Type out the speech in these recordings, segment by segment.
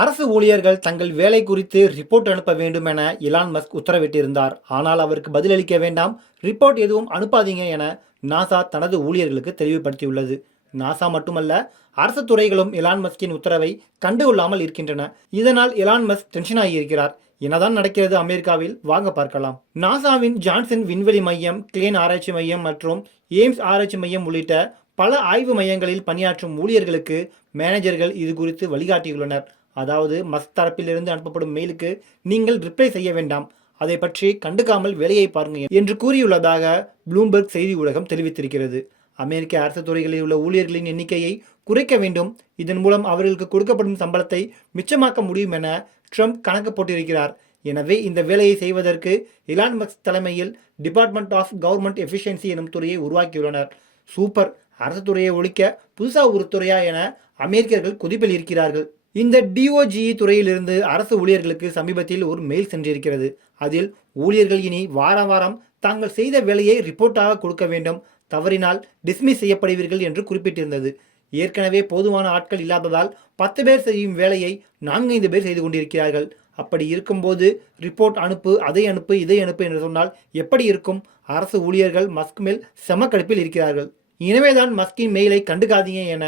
அரசு ஊழியர்கள் தங்கள் வேலை குறித்து ரிப்போர்ட் அனுப்ப வேண்டும் என எலான் மஸ்க் உத்தரவிட்டிருந்தார். ஆனால் அவருக்கு பதிலளிக்க வேண்டாம், ரிப்போர்ட் எதுவும் அனுப்பாதீங்க என நாசா தனது ஊழியர்களுக்கு தெளிவுபடுத்தியுள்ளது. நாசா மட்டுமல்ல, அரசு துறைகளும் எலான் மஸ்கின் உத்தரவை கண்டுகொள்ளாமல் இருக்கின்றன. இதனால் எலான் மஸ்க் டென்ஷன் ஆகியிருக்கிறார். என்னதான் நடக்கிறது அமெரிக்காவில், வாங்க பார்க்கலாம். நாசாவின் ஜான்சன் விண்வெளி மையம், கிளேன் ஆராய்ச்சி மையம் மற்றும் எய்ம்ஸ் ஆராய்ச்சி மையம் உள்ளிட்ட பல ஆய்வு மையங்களில் பணியாற்றும் ஊழியர்களுக்கு மேனேஜர்கள் இது குறித்து வழிகாட்டியுள்ளனர். அதாவது மஸ்க் தரப்பிலிருந்து அனுப்பப்படும் மெயிலுக்கு நீங்கள் ரிப்ளை செய்ய வேண்டாம், அதை பற்றி கண்டுக்காமல் வேலையை பாருங்கள் என்று கூறியுள்ளதாக ப்ளூம்பெர்க் செய்தி ஊடகம் தெரிவித்திருக்கிறது. அமெரிக்க அரசு துறைகளில் உள்ள ஊழியர்களின் எண்ணிக்கையை குறைக்க வேண்டும், இதன் மூலம் அவர்களுக்கு கொடுக்கப்படும் சம்பளத்தை மிச்சமாக்க முடியும் என ட்ரம்ப் கணக்கு போட்டிருக்கிறார். எனவே இந்த வேலையை செய்வதற்கு எலான் மஸ்க் தலைமையில் டிபார்ட்மெண்ட் ஆஃப் கவர்மெண்ட் எஃபிஷியன்சி எனும் துறையை உருவாக்கியுள்ளனர். சூப்பர், அரசு துறையை ஒழிக்க புதுசாக ஒரு துறையா என அமெரிக்கர்கள் கொதிப்பில் இருக்கிறார்கள். இந்த டிஓஜிஇ துறையிலிருந்து அரசு ஊழியர்களுக்கு சமீபத்தில் ஒரு மெயில் சென்றிருக்கிறது. அதில் ஊழியர்கள் இனி வாரம் வாரம் தாங்கள் செய்த வேலையை ரிப்போர்ட்டாக கொடுக்க வேண்டும், தவறினால் டிஸ்மிஸ் செய்யப்படுவீர்கள் என்று குறிப்பிட்டிருந்தது. ஏற்கனவே போதுமான ஆட்கள் இல்லாததால் 10 பேர் செய்யும் வேலையை 4-5 பேர் செய்து கொண்டிருக்கிறார்கள். அப்படி இருக்கும்போது ரிப்போர்ட் அனுப்பு, அதை அனுப்பு, இதை அனுப்பு என்று சொன்னால் எப்படி இருக்கும்? அரசு ஊழியர்கள் மஸ்க் மேல் செமக்கடுப்பில் இருக்கிறார்கள். எனவேதான் மஸ்கின் மெயிலை கண்டுக்காதீங்க என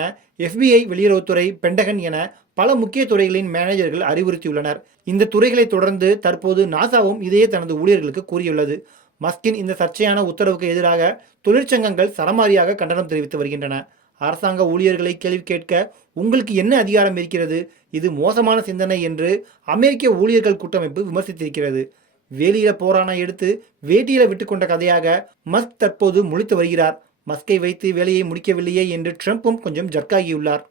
FBI, வெளியுறவுத்துறை, பென்டகன் என பல முக்கிய துறைகளின் மேனேஜர்கள் அறிவுறுத்தியுள்ளனர். இந்த துறைகளை தொடர்ந்து தற்போது நாசாவும் இதையே தனது ஊழியர்களுக்கு கூறியுள்ளது. மஸ்கின் இந்த சர்ச்சையான உத்தரவுக்கு எதிராக தொழிற்சங்கங்கள் சரமாரியாக கண்டனம் தெரிவித்து வருகின்றன. அரசாங்க ஊழியர்களை கேள்வி கேட்க உங்களுக்கு என்ன அதிகாரம் இருக்கிறது? இது மோசமான சிந்தனை என்று அமெரிக்க ஊழியர்கள் கூட்டமைப்பு விமர்சித்திருக்கிறது. வேலியில போரான எடுத்து வேட்டியில விட்டுக்கொண்ட கதையாக மஸ்க் தற்போது முழித்து வருகிறார். மஸ்கை வைத்து வேலையை முடிக்கவில்லையே என்று ட்ரம்ப்பும் கொஞ்சம் ஜர்க்காகியுள்ளார்.